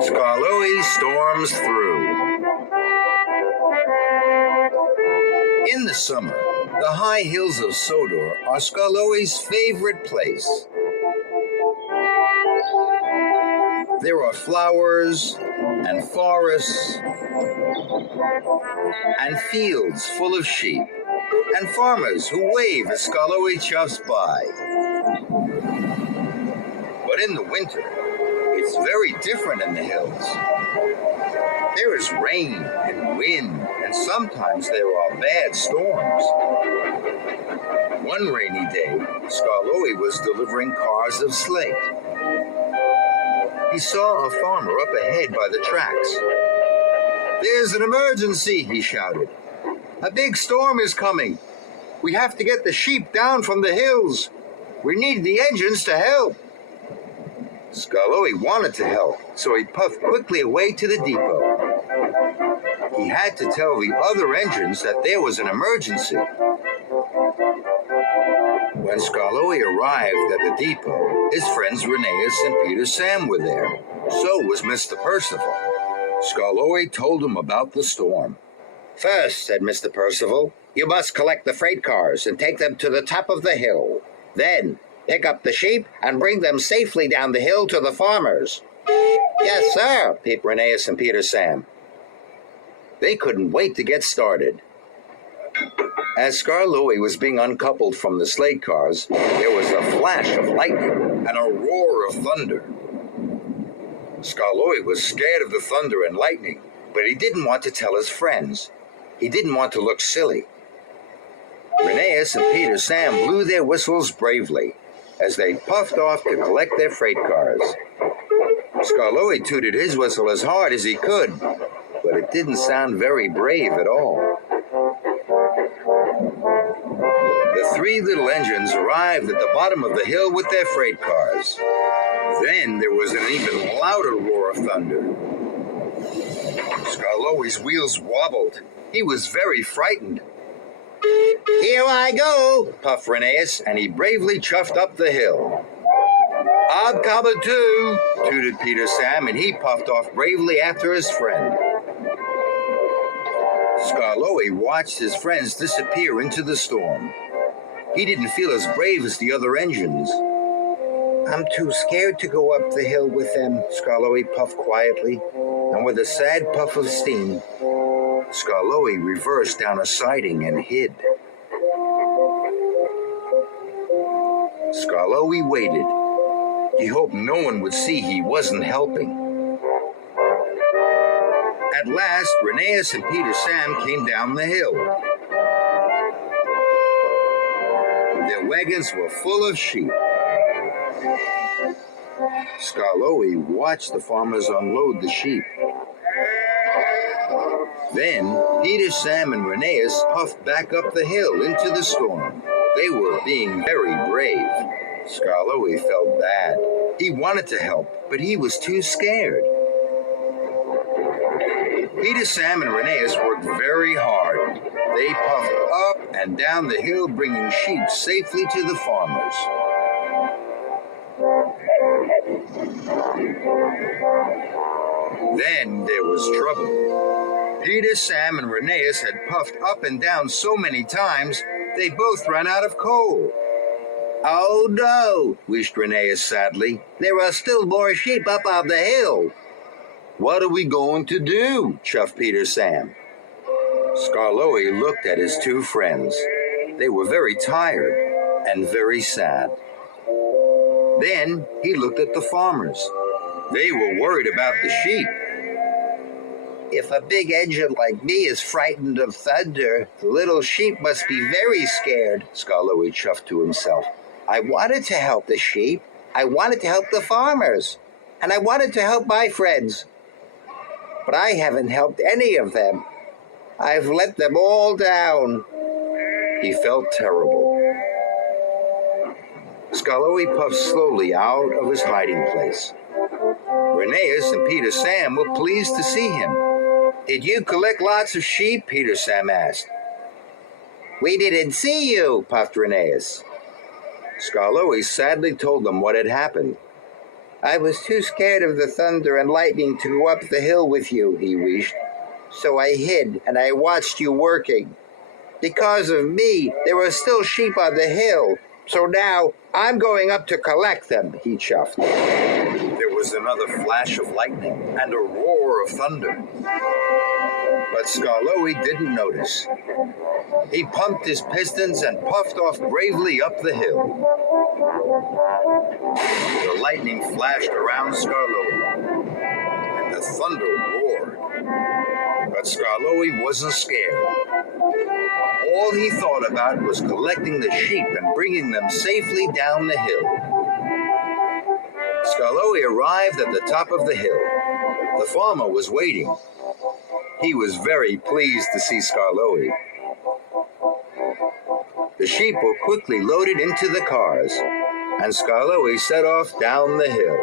Skarloey storms through. In the summer, the high hills of Sodor are Skarloey's favorite place. There are flowers and forests and fields full of sheep and farmers who wave as Skarloey chuffs by. But in the winter, it's very different in the hills. There is rain and wind, and sometimes there are bad storms. One rainy day, Skarloey was delivering cars of slate. He saw a farmer up ahead by the tracks. "There's an emergency," he shouted. "A big storm is coming. We have to get the sheep down from the hills. We need the engines to help." Skarloey wanted to help, so he puffed quickly away to the depot. He had to tell the other engines that there was an emergency. When Skarloey arrived at the depot, his friends Rheneas and Peter Sam were there. So was Mr. Percival. Skarloey told him about the storm. "First," said Mr. Percival, "you must collect the freight cars and take them to the top of the hill. Then, pick up the sheep and bring them safely down the hill to the farmers." "Yes, sir," peeped Rheneas and Peter Sam. They couldn't wait to get started. As Skarloey was being uncoupled from the slate cars, there was a flash of lightning and a roar of thunder. Skarloey was scared of the thunder and lightning, but he didn't want to tell his friends. He didn't want to look silly. Rheneas and Peter Sam blew their whistles bravely as they puffed off to collect their freight cars. Skarloey tooted his whistle as hard as he could, but it didn't sound very brave at all. The three little engines arrived at the bottom of the hill with their freight cars. Then there was an even louder roar of thunder. Skarloey's wheels wobbled. He was very frightened. "Here I go," puffed Rheneas, and he bravely chuffed up the hill. "I'm coming too," tooted Peter Sam, and he puffed off bravely after his friend. Skarloey watched his friends disappear into the storm. He didn't feel as brave as the other engines. "I'm too scared to go up the hill with them," Skarloey puffed quietly, and with a sad puff of steam, Skarloey reversed down a siding and hid. Skarloey waited. He hoped no one would see he wasn't helping. At last, Rheneas and Peter Sam came down the hill. Their wagons were full of sheep. Skarloey watched the farmers unload the sheep. Then, Peter, Sam, and Rheneas puffed back up the hill into the storm. They were being very brave. Skarloey felt bad. He wanted to help, but he was too scared. Peter, Sam, and Rheneas worked very hard. They puffed up and down the hill, bringing sheep safely to the farmers. Then there was trouble. Peter, Sam, and Rheneas had puffed up and down so many times, they both ran out of coal. "Oh no," wished Rheneas sadly. "There are still more sheep up on the hill." "What are we going to do?" chuffed Peter Sam. Skarloey looked at his two friends. They were very tired and very sad. Then he looked at the farmers. They were worried about the sheep. "If a big engine like me is frightened of thunder, the little sheep must be very scared," Skarloey chuffed to himself. "I wanted to help the sheep. I wanted to help the farmers. And I wanted to help my friends. But I haven't helped any of them. I've let them all down." He felt terrible. Skarloey puffed slowly out of his hiding place. Rheneas and Peter Sam were pleased to see him. "Did you collect lots of sheep?" Peter Sam asked. "We didn't see you," puffed Rheneas. Skarloey sadly told them what had happened. I was too scared of the thunder and lightning to go up the hill with you, he wished. So I hid and I watched you working. Because of me, there were still sheep on the hill. So now I'm going up to collect them, he chuffed. There was another flash of lightning and a roar of thunder. But Skarloey didn't notice. He pumped his pistons and puffed off bravely up the hill. The lightning flashed around Skarloey, and the thunder roared. But Skarloey wasn't scared. All he thought about was collecting the sheep and bringing them safely down the hill. Skarloey arrived at the top of the hill. The farmer was waiting. He was very pleased to see Skarloey. The sheep were quickly loaded into the cars, and Skarloey set off down the hill.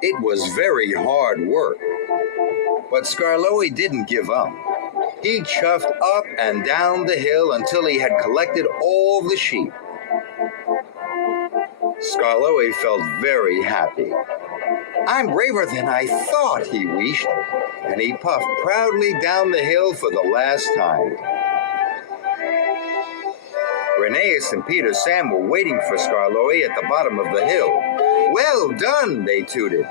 It was very hard work, but Skarloey didn't give up. He chuffed up and down the hill until he had collected all the sheep. Skarloey felt very happy. I'm braver than I thought, he wished, and he puffed proudly down the hill for the last time. Rheneas and Peter Sam were waiting for Skarloey at the bottom of the hill. Well done, they tooted.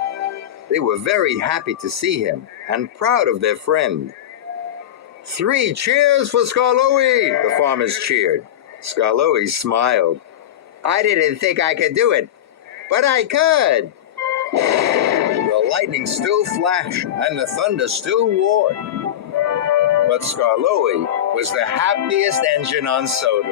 They were very happy to see him and proud of their friend. 3 cheers for Skarloey, the farmers cheered. Skarloey smiled. I didn't think I could do it, but I could. The lightning still flashed and the thunder still roared. But Skarloey was the happiest engine on Soda.